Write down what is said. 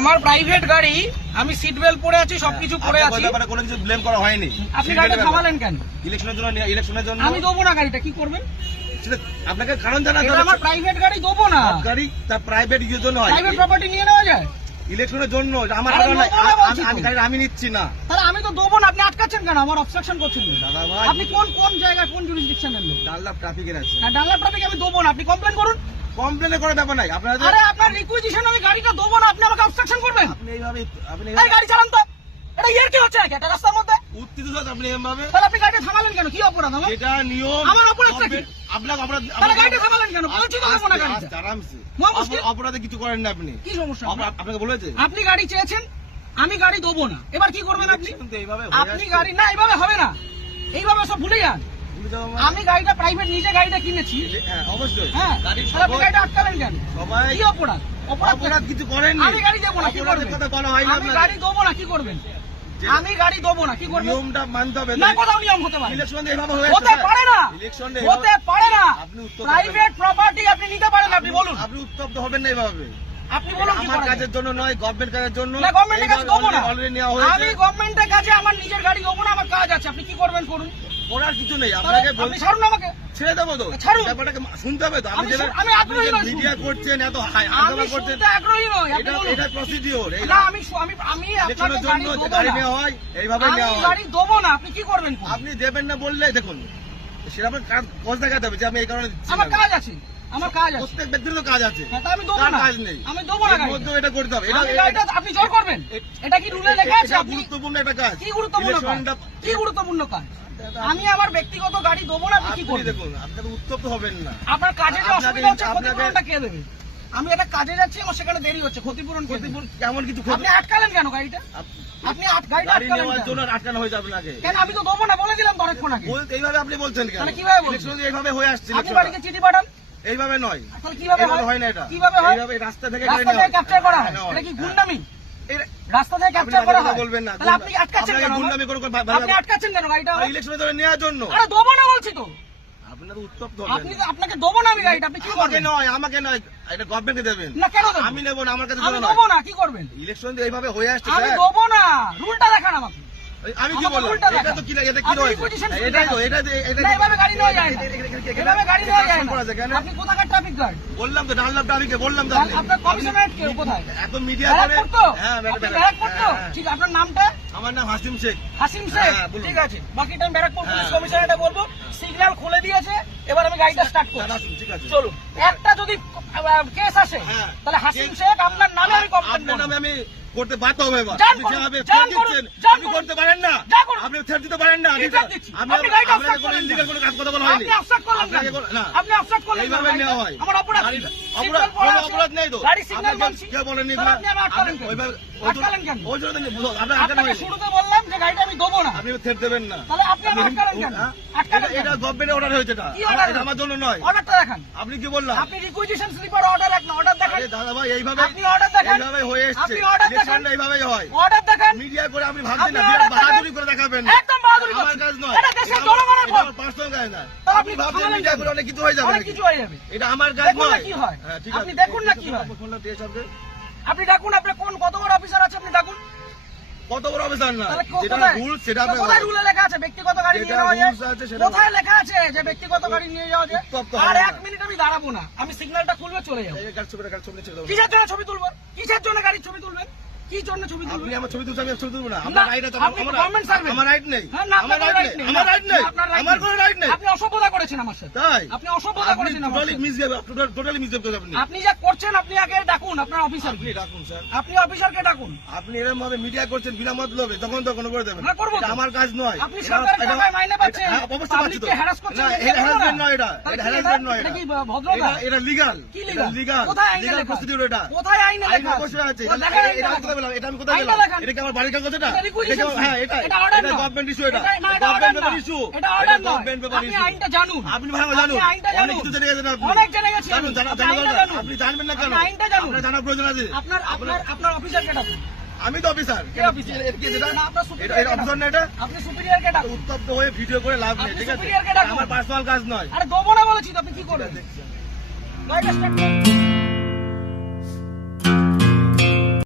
আমার প্রাইভেট গাড়ি, আমি সিট বেল্ট পরে আছি, সবকিছু পরে আছি, কোনো কিছু ব্লেম করা হয়নি। আপনি গাড়িটা থামালেন কেন? ইলেকশনের জন্য আমি দেবো না গাড়িটা, কি করবেন? আপনাকে কারণ জানা এটা আমার প্রাইভেট গাড়ি, দেবো না। গাড়ি তার প্রাইভেট ইউজের জন্য হয়, প্রাইভেট প্রপার্টি নিয়ে নেওয়া যায় ইলেকশনের জন্য। আমার আরে কারণ নাই, দেবো না বলছি তো। আমি গাড়ি আমি নিচ্ছি না। তাহলে আমি তো দেবো না, আপনি আটকাচ্ছেন কেন? আমার অবস্ট্রাকশন করছেন কেন? দাদা ভাই, আপনি কোন জায়গায়, কোন জুরিসডিকশনের লোক? ডানলাপ ট্রাফিকের আছে। না, ডানলাপ ট্রাফিক আমি দেবো না, আপনি কমপ্লেন করুন। কমপ্লেন করার ব্যাপার নাই। আপনারা আরে আপনার রিকুইজিশন আমি গাড়িটা দেবো না, আপনি আমাকে অবস্ট্রাকশন করবেন? আপনি এই গাড়ি চালান তো, এটা ইয়ার কি হচ্ছে নাকি একটা রাস্তার মধ্যে? উত্তেজিত হচ্ছেন আপনি এভাবে। তাহলে আপনি গাড়িটা থামালেন কেন? কি অপরাধ আমার? এটা নিয়ম। আমার অপরাধটা কি? আপনাকে অপরাধ, তাহলে গাড়িটা থামালেন কেন? বলছি তো দেবো না গাড়িটা। আরামসে। মহা মুশকিল। অপরাধে কিছু করেন না আপনি। কি সমস্যা? আপনাকে বলেছে আপনি গাড়ি চেয়েছেন, আমি গাড়ি দেবো না, এবার কি করবেন আপনি? কিন্তু এইভাবে আপনি গাড়ি না, এইভাবে হবে না, এইভাবে সব ভুলে যান। আমি গাড়িটা প্রাইভেট, নিজে গাড়িটা কিনেছি। হ্যাঁ অবশ্যই। হ্যাঁ, গাড়ি তাহলে আপনি গাড়িটা আটকালেন কেন? সবাই কি অপরাধ? অপরাধ কিছু করেননি। আমি গাড়ি দেবো না, কি অপরাধের করবেন? কথা বলা হয় না আমি আপনাকে। গাড়ি দেবো না, কি করবেন? আমি গাড়ি দেবো না, কি করবেন? নিয়মটা মানতে হবে। না, কোথাও নিয়ম হতে পারে? ইলেকশন এইভাবে হয়ে হতে পারে না, ইলেকশন হতে পারে না। আপনি উত্তর প্রাইভেট প্রপার্টি আপনি নিতে পারেন, আপনি বলুন। আপনি উত্তপ্ত হবেন না এইভাবে। আপনি বলুন কি আমার করা যায়? কাজের জন্য নয়, গভর্নমেন্ট কাজের জন্য। না, গভর্নমেন্টের কাছে দেবো না। অলরেডি নেওয়া হয়েছে। আমি গভর্নমেন্টের কাছে আমার নিজের গাড়ি দেবো না, আমার কাজ আছে, আপনি কি করবেন করুন। করার কিছু নেই। তাহলে আপনাকে আপনি ছাড়ুন আমাকে। ছেড়ে দেবো তো। ছাড়ুন। ব্যাপারটাকে শুনতে হবে তো। আমি আগ্রহী নই। মিডিয়া করছেন, এত আমি হাঙ্গামা করছেন। শুনতে আগ্রহী নই, আপনি বলুন। এটা প্রসিডিওর। না, আমি আপনাকে ইলেকশনের গাড়ি জন্য দেবো গাড়ি না। নেওয়া হয়, এইভাবে আমি নেওয়া হয়। গাড়ি দেবো না, আপনি কি করবেন করুন। আপনি দেবেন না বললে দেখুন সেরকম কাজ দেখাতে হবে যে আমি এই কারণে দিচ্ছি আমার না। কাজ আছে, আমার কাজ আছে। প্রত্যেক ব্যক্তির তো কাজ আছে। হ্যাঁ, তা আমি দেবো কার না, কাজ নেই? আমি দেবো না এর গাড়িটা। মধ্যেও এটা করতে হবে। আমি গাড়িটা আপনি জোর করবেন, এটা কি রুলে লেখা আছে? এটা আপনি গুরুত্বপূর্ণ একটা কাজ। কি গুরুত্বপূর্ণ কাজ? ইলেকশনটা কি গুরুত্বপূর্ণ কাজ? আমি আমার ব্যক্তিগত গাড়ি দেবো না, আপনি কি আপনি করবেন? দেখুন, আপনাকে উত্তপ্ত হবেন না। আপনার কাজে যে আপনাকে- অসুবিধা হচ্ছে, আপনাকে- ক্ষতিপূরণটা কে দেবে? আমি একটা কাজে যাচ্ছি, আমার সেখানে দেরি হচ্ছে, ক্ষতিপূরণ কে দেবে? ক্ষতিপূরণ কেমন কিছু আপনি আটকালেন কেন গাড়িটা? আপনি গাড়িটা গাড়ি আটকালেন নেওয়ার কেন? জন্য আটকানো হয়েছে আপনাকে। কেন? আমি তো দেবো না বলে দিলাম তো অনেকক্ষণ আগে। এইভাবে আপনি বলছেন কেন? তাহলে কিভাবে বলছেন? ইলেকশন এইভাবে হয়ে আসছে। আপনি ইলেকশনটা। বাড়িতে চিঠি পাঠান, এইভাবে নয়, তাহলে কিভাবে এইভাবে হয়? হয় না এটা। কিভাবে হয়? এইভাবে রাস্তা থেকে রাস্তা থেকে ক্যাপচার করা হয়, এটা কি গুন্ডামি? রাস্তা থেকে আপনি ক্যাপচার করা হয়? বলবেন না। তাহলে আপনি আটকাচ্ছেন কেন? গুন্ডামি করে আপনি আটকাচ্ছেন কেন গাড়িটা? ইলেকশনের জন্য নেওয়ার জন্য। আরে দেবো না বলছি তো। আপনার তো উত্তপ্ত আপনি হবেন। আপনাকে দেবো না আমি গাড়িটা, আপনি কি আমাকে করবেন? নয়, আমাকে নয়, এটা গভর্নমেন্টকে দেবেন। না, কেন দেবো? আমি নেবো না, আমার কাছে আমি জন্য দেবো নয়। না, কি করবেন? ইলেকশন যে এইভাবে হয়ে আসছে আমি স্যার। দেবো না, রুলটা দেখান আমাকে। আমি কি আমাকে বললাম? উল্টা এটা দেখান। তো কি এটা কি আপনি রয়েছে? requisition এটাই তো, দেখান। এটা না, এভাবে গাড়ি নেওয়া যায় না। এভাবে গাড়ি নেওয়া যায় না। করা যায় কেন? আপনি কোথাকার ট্রাফিক গার্ড? বললাম তো ডানলাপ ডাবিকে বললাম তো আপনি। আপনার কমিশনারেট কে কোথায়? এত মিডিয়া করে। ব্যারাকপুর তো? হ্যাঁ, আপনি ব্যারাকপুর তো? হ্যাঁ। ঠিক, আপনার নামটা? আমার নাম হাসিম শেখ। হাসিম শেখ। হ্যাঁ, বলুন। ঠিক আছে, বাকিটা আমি ব্যারাকপুর পুলিশ হ্যাঁ। কমিশনারেটে বলবো। সিগন্যাল খুলে দিয়েছে, এবার আমি গাড়িটা স্টার্ট করছি। আসুন, ঠিক আছে। চলুন। একটা যদি কেস আসে, হ্যাঁ। তাহলে হাসিম শেখ আপনার নামে আমি কমপ্লেন আপনার করব। নামে আমি করতে বাধ্য হবে এবার। যান আপনি করুন, যেভাবে যান threat করুন, দিচ্ছেন, যান আপনি করুন। করতে পারেন না। যান করুন। আপনি threat দিতে পারেন না। কি threat দিচ্ছি? আমি আপনি গাড়িটা আপনাকে obstruct কোনো করলেন illegal কেন? কোনো কাজ কথা বলা হয়নি। আপনি obstruct করলেন আপনাকে কেন? না। আপনি obstruct করলেন কেন? এইভাবে নেওয়া হয়। আমার অপরাধ কি? অপরাধ Signal পড়া কোনো আছে। অপরাধ নেই তো। গাড়ি সিগন্যাল আপনাকে মানছি। কেউ বলেনি তাহলে আপনি আমার আটকালেন কেন? ওইভাবে আটকালেন কেন? ওই জন্য তো আপনার আটকানো আপনাকে হয়নি। শুরুতে বললাম যে গাড়িটা আমি দেবো না। আপনি থ্রেট দেবেন না। তাহলে আপনি আমার আটকালেন কেন? হ্যাঁ? আটকালেন কেন? এটা গভর্নমেন্টের অর্ডার হয়েছে এটা। কি order? এটা আমার জন্য নয়। অর্ডারটা দেখান। আপনি কি বললাম? আপনি রিকুইজিশন স্লিপার অর্ডার এক না, অর্ডার দেখান। আরে দাদা ভাই এইভাবে আপনি অর্ডার দেখান। এইভাবে হয়ে এসেছে। আপনি order দেখান। ইলেকশনটা এইভাবেই হয়। অর্ডার দেখান। মিডিয়া করে আপনি ভাবছেন না আপনি বিরাট order দেখান। বাহাদুরি করে দেখাবেন। একদম বাহাদুরি আমার করছেন। কাজ নয়। এটা দেশের জনগণের ভোট। পার্সোনাল কাজ না। তাহলে আপনি আপনি ভাবছেন থামালেন মিডিয়া কেন? করে অনেক কিছু হয়ে যাবে অনেক নাকি? কিছু হয়ে যাবে। এটা আমার কাজ দেখুন না নয়। কি হয়। হ্যাঁ, ঠিক আপনি আছে। দেখুন না কি হয়। ফোনটা দিয়ে সবকে। আপনি ডাকুন, আপনার কত বড় অফিসার আছে আপনি ডাকুন। কত বড় অফিসার না তাহলে যেটা কোথায়? রুল সেটা তো কোথায় রুলে লেখা আছে ব্যক্তিগত গাড়ি নিয়ে যেটা যাওয়া যায়? rules আছে সেটা কোথায় লেখা আছে যে ব্যক্তিগত গাড়ি নিয়ে যাওয়া যায়? উত্তপ্ত আর হবে না। 1 মিনিট আমি দাঁড়াবো না, আমি সিগন্যালটা খুলবে চলে যাবো। এই কাজ ছবি ছেড়ে দাও। কিসের জন্য ছবি তুলবো? কিসের জন্য গাড়ির ছবি তুলবেন? কি জন্য ছবি আপনি তুলবেন? আমার ছবি তুলছেন, আমি ছবি তুলবো না। না, আমার রাইট আছে। আপনি গভর্নমেন্ট সার্ভেন্ট। আমার রাইট নেই। হ্যাঁ, না, আমার আপনার রাইট right নেই। নেই। আমার রাইট নেই। আপনার right আমার নেই। কোনো রাইট নেই। আপনি অসভ্যতা করেছেন আমার সাথে। তাই আপনি অসভ্যতা করেছেন আমার টোটালি সাথে। মিসবিহেভ, টোটালি মিসবিহেভ করেছেন আপনি। আপনি যা করছেন আপনি আগে ডাকুন আপনার অফিসার। আপনি ডাকুন স্যার। আপনি অফিসারকে ডাকুন। আপনি এরকম ভাবে মিডিয়া করছেন বিনা মতলবে, তখন তো কোনো করে দেবেন। হ্যাঁ, করবো তো। এটা আমার কাজ নয়। আপনি সরকারের টাকায় মাইনে পাচ্ছেন, হ্যাঁ, অবশ্যই পাচ্ছি তো। পাবলিককে হ্যারাস করছেন, না, এটা এটা করবো না। harassment নয় এটা। তাহলে এটা কি harassment নয় এটা এটা। কি ভদ্রতা? এটা legal। কি এটা লিগাল? legal। কোথায় আইনে legal লেখা? procedure এটা। কোথায় আইনে আইনে লেখা? অবশ্যই আছে। ও, দেখান আইনটা এটা আমি দেখান। কোথায় পেলাম? এটা আমি কোথায় আইনটা পেলাম? দেখান। এটা কি আমার বাড়ির কাগজ এটা? এটা requisition হ্যাঁ, এটা এটা order না। গভর্নমেন্ট ইস্যু এটা। এটা না, এটা order গভর্নমেন্ট না। Paper issue. এটা order নয়। গভর্নমেন্ট পেপার আপনি ইস্যু। আইনটা জানুন। আপনি ভালো জানুন। আপনি আইনটা অনেক জানুন। কিছু জেনে গেছেন আপনি। অনেক জেনে গেছি জানুন, আমি। জানা আপনি আইনটা দরকার। জানুন। আপনি জানবেন না কেন? আপনি আইনটা জানুন। আপনার জানার প্রয়োজন আছে। আপনার অফিসারকে ডাকুন। আমি তো অফিসার। কে অফিসার? এটা কি এটা? না, আপনার এটা superior অফিসার না এটা? আপনি সুপিরিয়রকে ডাকুন। উত্তপ্ত হয়ে ভিডিও করে লাভ নেই, আপনি ঠিক আছে? superior কে ডাকুন। আমার পার্সোনাল কাজ নয়। আরে দেবো না বলেছি তো, আপনি কি করবেন? গাড়িটা স্টার্ট করুন।